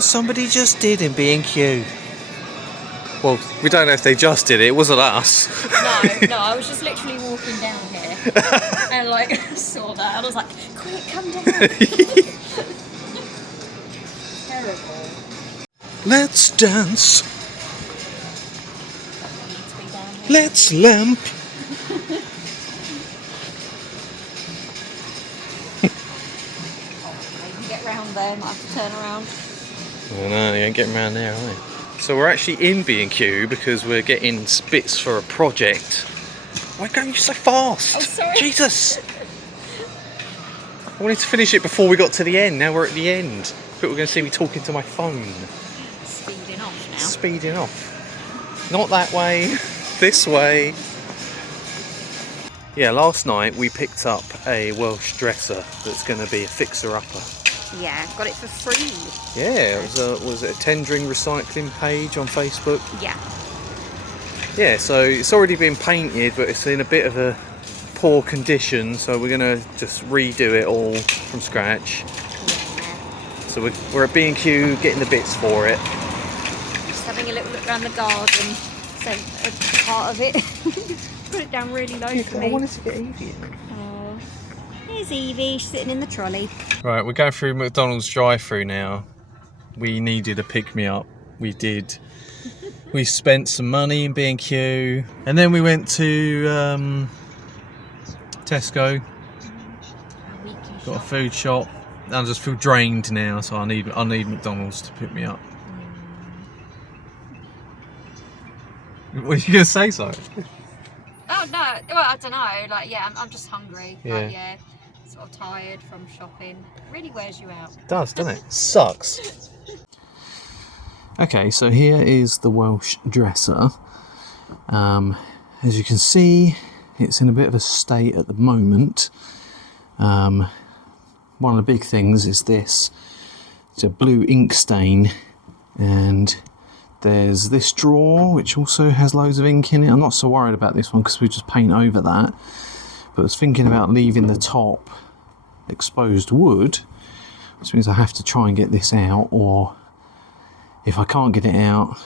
what somebody just did in B&Q. Well, we don't know if they just did it. It wasn't us. No, I was just literally walking down here and like saw that. I was like, quick, come down. Terrible. Let's dance. Need to be down here. Let's lamp. Maybe get round there, might have to turn around. Oh no, you ain't getting around there, are you? So we're actually in B&Q because we're getting bits for a project. Why are you so fast? Oh, sorry. Jesus! I wanted to finish it before we got to the end. Now we're at the end. People are going to see me talking to my phone. Speeding off now. Speeding off. Not that way. This way. Yeah, last night we picked up a Welsh dresser that's going to be a fixer-upper. Yeah, got it for free. Yeah, was it a tendering recycling page on Facebook? Yeah. Yeah, so it's already been painted, but it's in a bit of a poor condition, so we're going to just redo it all from scratch. Yeah. So we're at B&Q getting the bits for it. Just having a little look around the garden, so a part of it. Put it down really low for me. I wanted to get Evie in. Oh, here's Evie, she's sitting in the trolley. Right, we're going through McDonald's drive-through now. We needed a pick-me-up. We did. We spent some money in B&Q, and then we went to Tesco. Got a food shop. I just feel drained now, so I need McDonald's to pick me up. What are you gonna say, sorry? Oh no, well I don't know. Like yeah, I'm just hungry. Yeah. Like, yeah, sort of tired from shopping. Really wears you out. It does, doesn't it? Sucks. Okay, so here is the Welsh dresser. As you can see, it's in a bit of a state at the moment. One of the big things is this. It's a blue ink stain, and there's this drawer which also has loads of ink in it. I'm not so worried about this one because we just paint over that, but I was thinking about leaving the top exposed wood, which means I have to try and get this out, or if I can't get it out,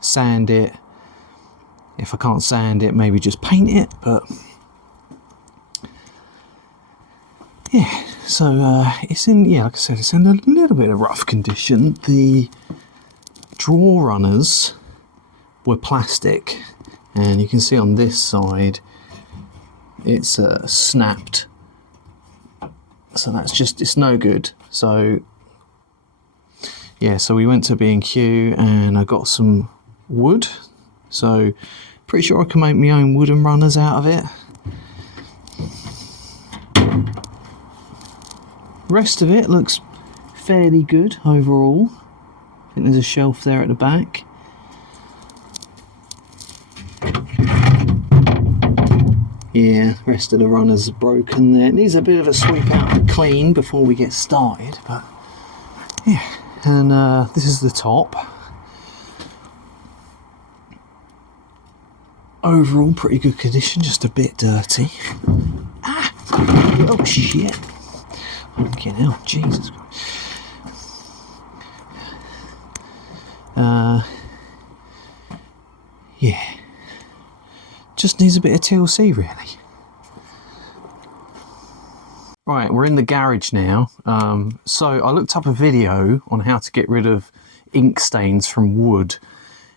sand it. If I can't sand it, maybe just paint it. But yeah, so it's in, yeah, like I said, it's in a little bit of rough condition. The drawer runners were plastic, and you can see on this side it's snapped, so that's just, it's no good. So yeah, so we went to B&Q and I got some wood, so pretty sure I can make my own wooden runners out of it. Rest of it looks fairly good overall. I think there's a shelf there at the back. Yeah, the rest of the runners are broken there. It needs a bit of a sweep out to clean before we get started, but yeah. And this is the top. Overall, pretty good condition, just a bit dirty. Ah! Oh shit! Fucking hell, Jesus Christ. Yeah. Just needs a bit of TLC, really. Right, we're in the garage now. So I looked up a video on how to get rid of ink stains from wood.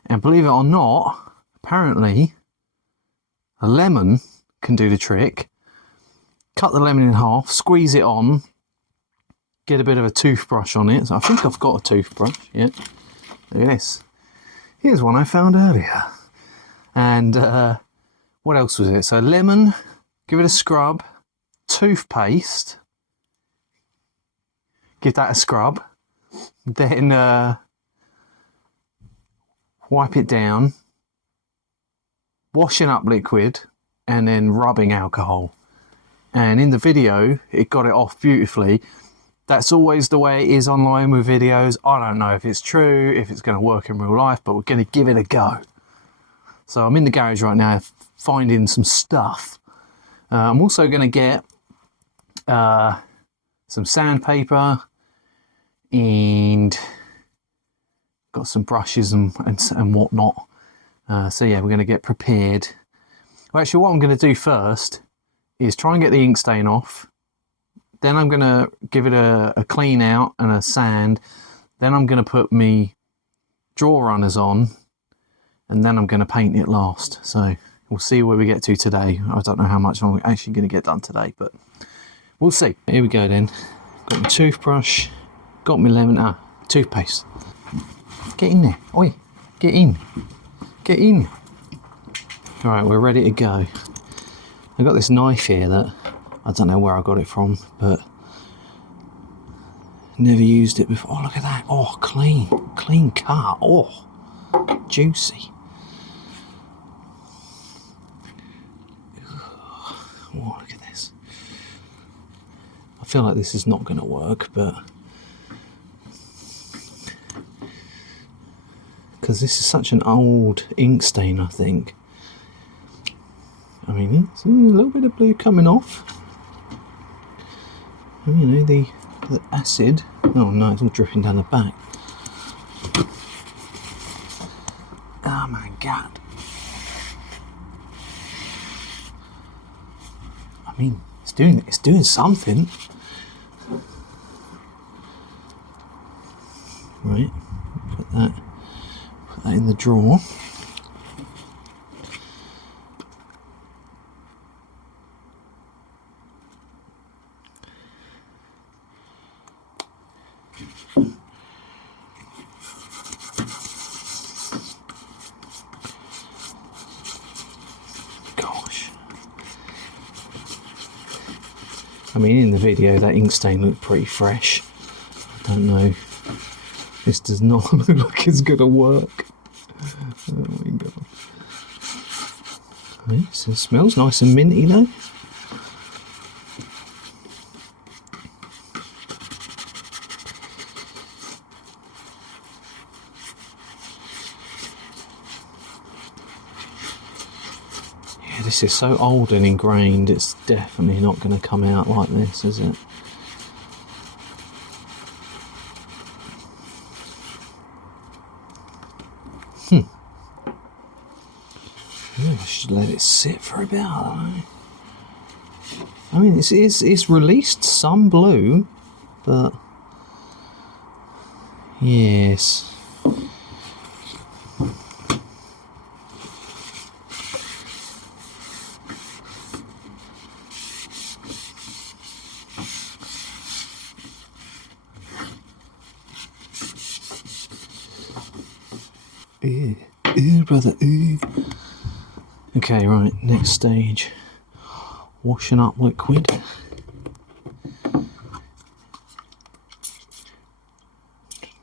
And believe it or not, apparently a lemon can do the trick. Cut the lemon in half, squeeze it on, get a bit of a toothbrush on it. So I think I've got a toothbrush, yeah. Look at this. Here's one I found earlier. And what else was it? So lemon, give it a scrub, toothpaste, give that a scrub, then wipe it down, washing up liquid, and then rubbing alcohol. And in the video, it got it off beautifully. That's always the way it is online with videos. I don't know if it's true, if it's going to work in real life, but we're going to give it a go. So I'm in the garage right now finding some stuff. I'm also going to get some sandpaper and got some brushes and whatnot. So yeah, we're going to get prepared. Well, actually, what I'm going to do first is try and get the ink stain off. Then I'm going to give it a clean out and a sand. Then I'm going to put me draw runners on, and then I'm going to paint it last. So we'll see where we get to today. I don't know how much I'm actually going to get done today, but we'll see. Here we go then. Got my toothbrush, got my lemon, toothpaste. Get in there. Oi, get in. Get in. All right, we're ready to go. I've got this knife here that I don't know where I got it from, but never used it before. Oh, look at that. Oh, clean cut. Oh, juicy. Oh, look at this. I feel like this is not going to work, but because this is such an old ink stain, I think. I mean, it's a little bit of blue coming off. You know, the acid. Oh no, it's all dripping down the back. Oh my god. I mean, it's doing something. Right, put that in the drawer. Gosh. I mean, in the video that ink stain looked pretty fresh. I don't know. This does not look like it's gonna work. Oh my god. Yes, it smells nice and minty though. Yeah, this is so old and ingrained, it's definitely not going to come out like this, is it? Yeah, I should let it sit for a bit. I mean, it's released some blue, but yes. Ew, brother, ew. Okay, right, next stage. Washing up liquid.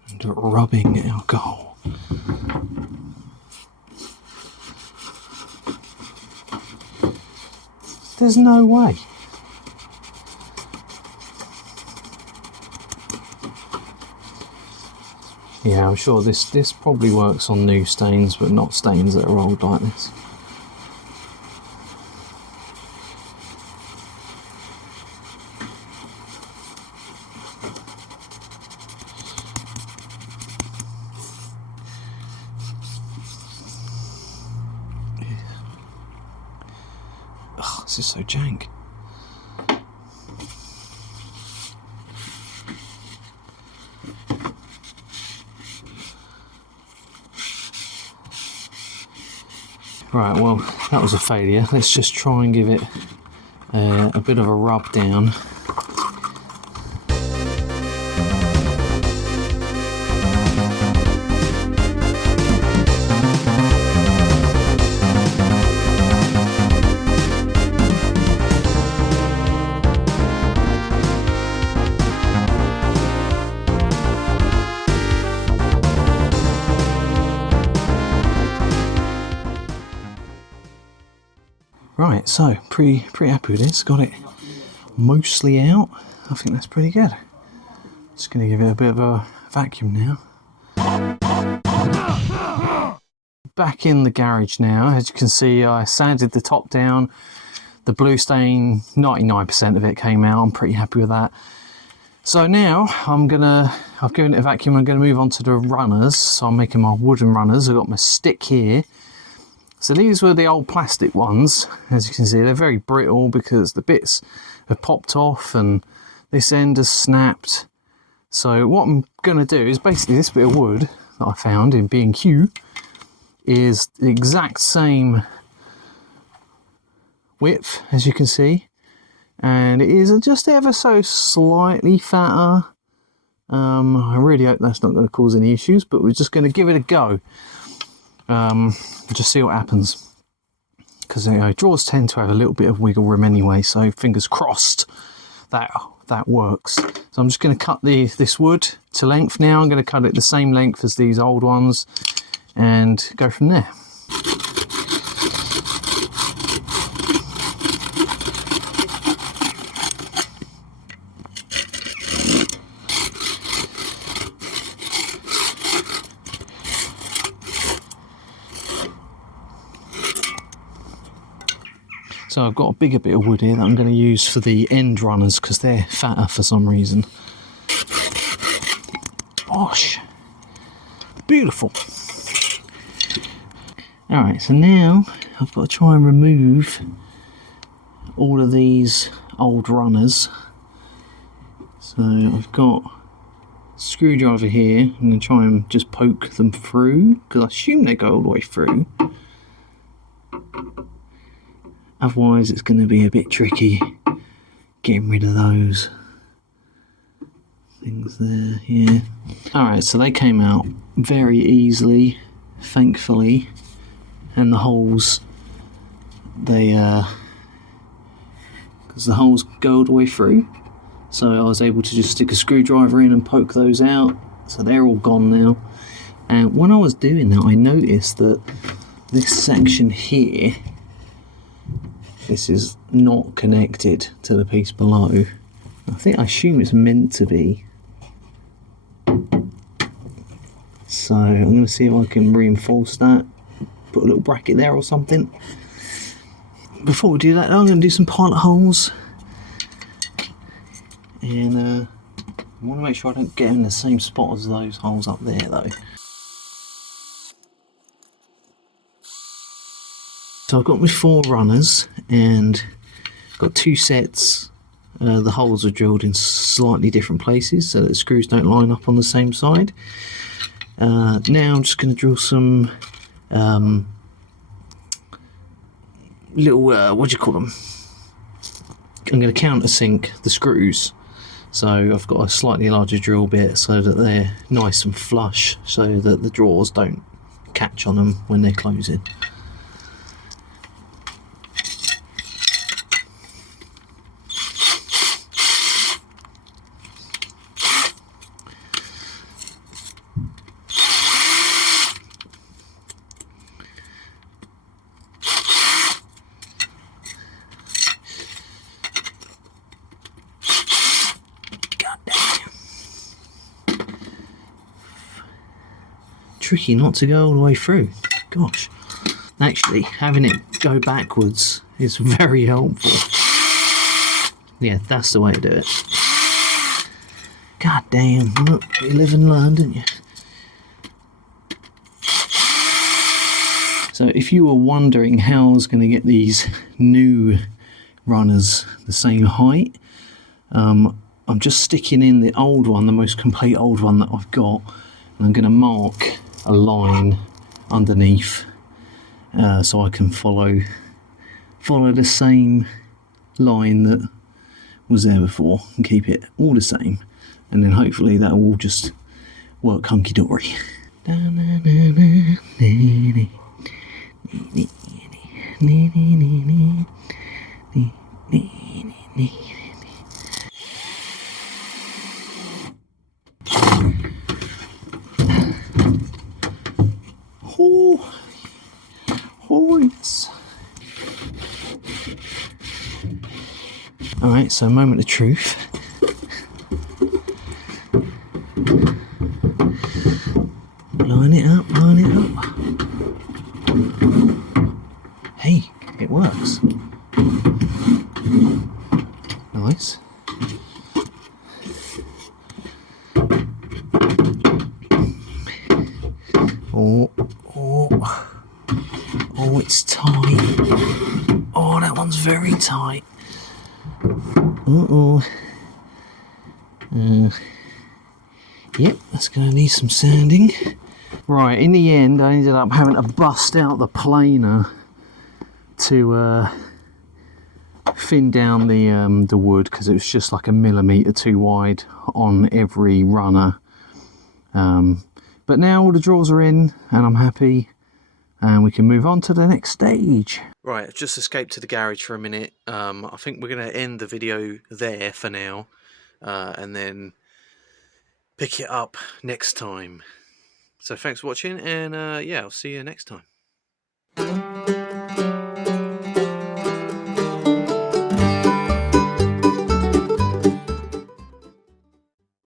And rubbing alcohol. There's no way. Yeah, I'm sure this probably works on new stains, but not stains that are old like this. Ugh, this is so jank. Right, well, that was a failure. Let's just try and give it a bit of a rub down. Right, so pretty happy with this. Got it mostly out. I think that's pretty good. Just going to give it a bit of a vacuum now. Back in the garage now. As you can see, I sanded the top down. The blue stain, 99% of it came out. I'm pretty happy with that. So now I've given it a vacuum. I'm gonna move on to the runners. So I'm making my wooden runners. I've got my stick here. So these were the old plastic ones. As you can see, they're very brittle because the bits have popped off and this end has snapped. So what I'm gonna do is basically this bit of wood that I found in B&Q is the exact same width, as you can see, and it is just ever so slightly fatter. I really hope that's not going to cause any issues, but we're just going to give it a go. Just see what happens, because drawers tend to have a little bit of wiggle room anyway, so fingers crossed that works. So I'm just going to cut this wood to length now. I'm going to cut it the same length as these old ones and go from there. So I've got a bigger bit of wood here that I'm going to use for the end runners because they're fatter for some reason. Gosh, beautiful. Alright, so now I've got to try and remove all of these old runners. So I've got a screwdriver here. I'm going to try and just poke them through because I assume they go all the way through. Otherwise it's going to be a bit tricky getting rid of those things there. Yeah. Alright, so they came out very easily, thankfully. And the holes, because the holes go all the way through, so I was able to just stick a screwdriver in and poke those out. So they're all gone now. And when I was doing that, I noticed that this section here, this is not connected to the piece below. I assume it's meant to be. So I'm going to see if I can reinforce that. Put a little bracket there or something. Before we do that, I'm going to do some pilot holes. And I want to make sure I don't get in the same spot as those holes up there though. So I've got my 4 runners and I've got 2 sets. The holes are drilled in slightly different places so that the screws don't line up on the same side. Now I'm just going to drill some little, what do you call them? I'm going to countersink the screws. So I've got a slightly larger drill bit so that they're nice and flush so that the drawers don't catch on them when they're closing. Tricky not to go all the way through. Gosh, actually having it go backwards is very helpful. Yeah, that's the way to do it. God damn, look, you live and learn, don't you? So if you were wondering how I was going to get these new runners the same height, I'm just sticking in the old one, the most complete old one that I've got, and I'm going to mark a line underneath so I can follow the same line that was there before and keep it all the same, and then hopefully that will all just work hunky-dory. Yes. Alright, so moment of truth. Line it up, line it up. Hey, it works. Nice. Oh, that one's very tight. Uh-oh. Yep, that's going to need some sanding. Right, in the end I ended up having to bust out the planer to thin down the wood, because it was just like a millimetre too wide on every runner. But now all the drawers are in and I'm happy, and we can move on to the next stage. Right, I've just escaped to the garage for a minute. I think we're going to end the video there for now, and then pick it up next time. So thanks for watching, and yeah, I'll see you next time.